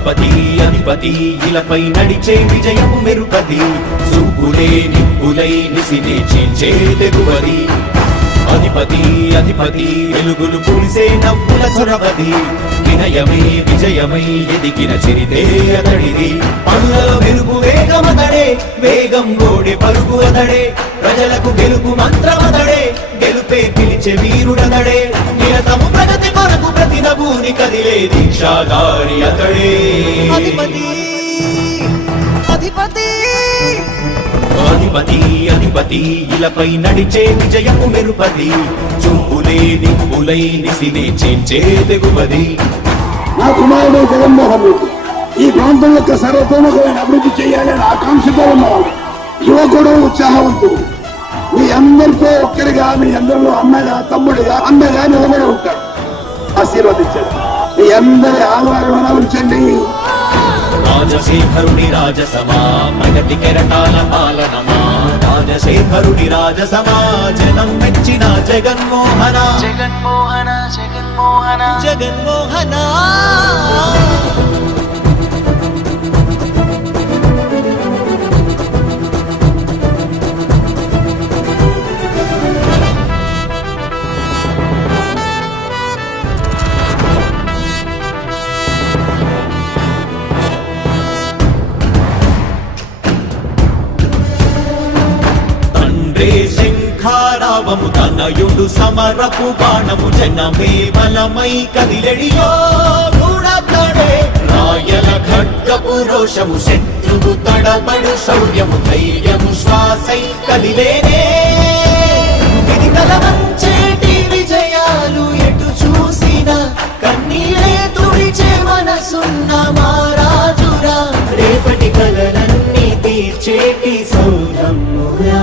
అధిపతి అధిపతి ఇలపై నడిచే విజయము మెరుపది చూపులే నిప్పులై నిసినే చీల్చే తెగువది. అధిపతి అధిపతి వెలుగులు పూసే నవ్వుల చొరవది. వినయమే విజయమై ఎదిగిన చరితే అతడిది. పనులలో వెలుగు వేగమతడే వేగం గోడే పరుగు అతడే. ప్రజలకు గెలుపు మంత్రమతడే గెలుపే పిలిచే వీరుడతడే. నిరతము నభూని కదిలే దీక్షాధారి అతడే. అధిపతి అధిపతి. అధిపతి అధిపతి ఇలపై నడిచే విజయము మెరుపది చూపులే నిప్పులై నిసినే చేంచే తెగువది. నా కుమారుడు జగన్మోహన్ రెడ్డి ఈ ప్రాంతం యొక్క సర్వతోముఖమైన అభివృద్ధి చేయాలని ఆకాంక్షతో ఉన్నవాడు. యువకుడు ఉత్సాహవంతుడు. మీ అందరితో ఒక్కరిగా మీ అందరిలో అన్నగా తమ్ముడిగా అన్నగా నిలబడి ఉంటాడు. ఆశీర్వదించండి. మీ అందరి ఆహ్వానం ఉంచండి రాజశేఖరుని రాజసమా ప్రగతి కెరటాల పాలనమా? రాజశేఖరుని రాజసమా జనం మెచ్చిన జగన్మోహన. జగన్మోహన జగన్మోహన. జగన్మోహన. తండ్రే శంఖారావము తనయుడు సమరపు బాణము జనమే బలమై కదిలెడియో గూఢాడే రాయల ఖడ్గపు రోషము శత్రువు తడబడు శౌర్యము ధైర్యము శ్వాసై కదిలేనే. ఇది కలవంచేటి విజయాలు ఎటు చూసిన కన్నీలే తుడిచే మనసున్న మారాజురా రేపటి కలలన్నీ తీర్చేటి సౌరమ్మురా.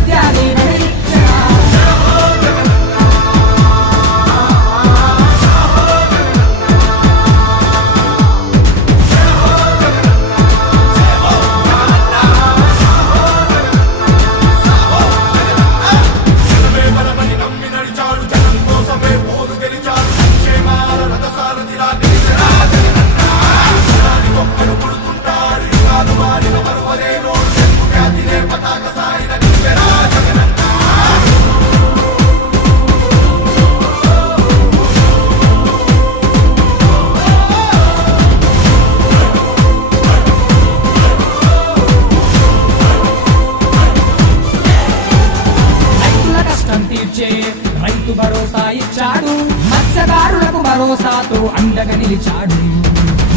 రైతు భరోసా ఇచ్చాడు మత్స్యకారులకు భరోసాతో అండగా నిలిచాడు.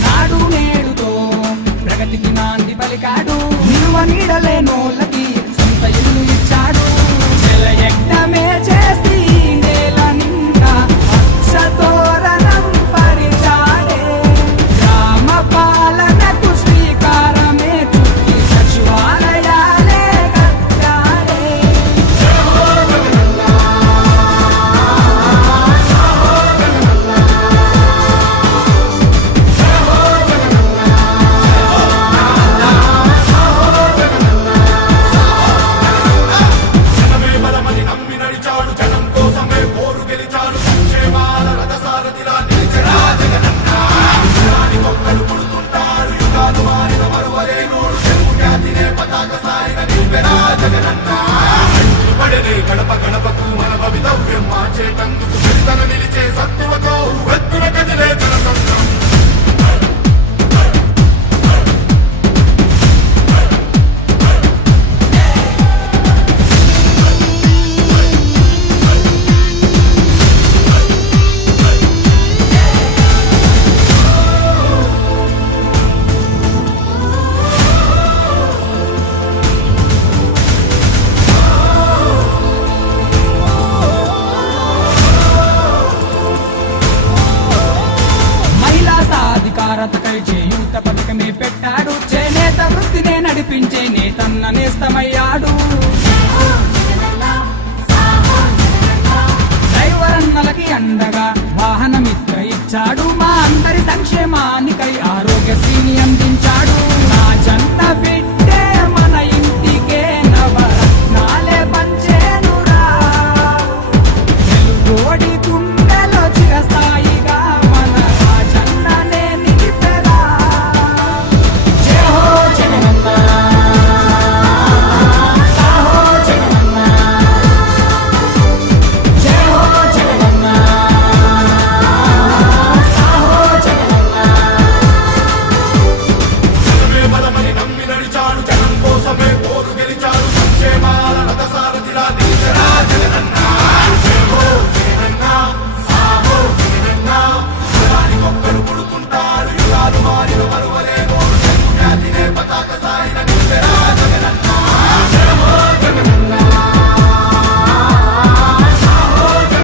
నాడు నేడుతో ప్రగతికి నాంది పలికాడు నిలువ నీడలే నీడలేనోళ్ళ సారిన జగనన్న. పడనే గడప గడపకు మన భవితవ్యం మార్చేటందుకు చరితన నిలిచే సత్తువతో. సాధికారతకై చేయూత పథకమే పెట్టాడు. చేనేత వృత్తినే నడిపించే నేతన్న నేస్తమయ్యాడు. డ్రైవర్ అన్నలకి అండగా వాహనమిత్ర ఇచ్చాడు. మా అందరి సంక్షేమానికై ఆరోగ్యశ్రీని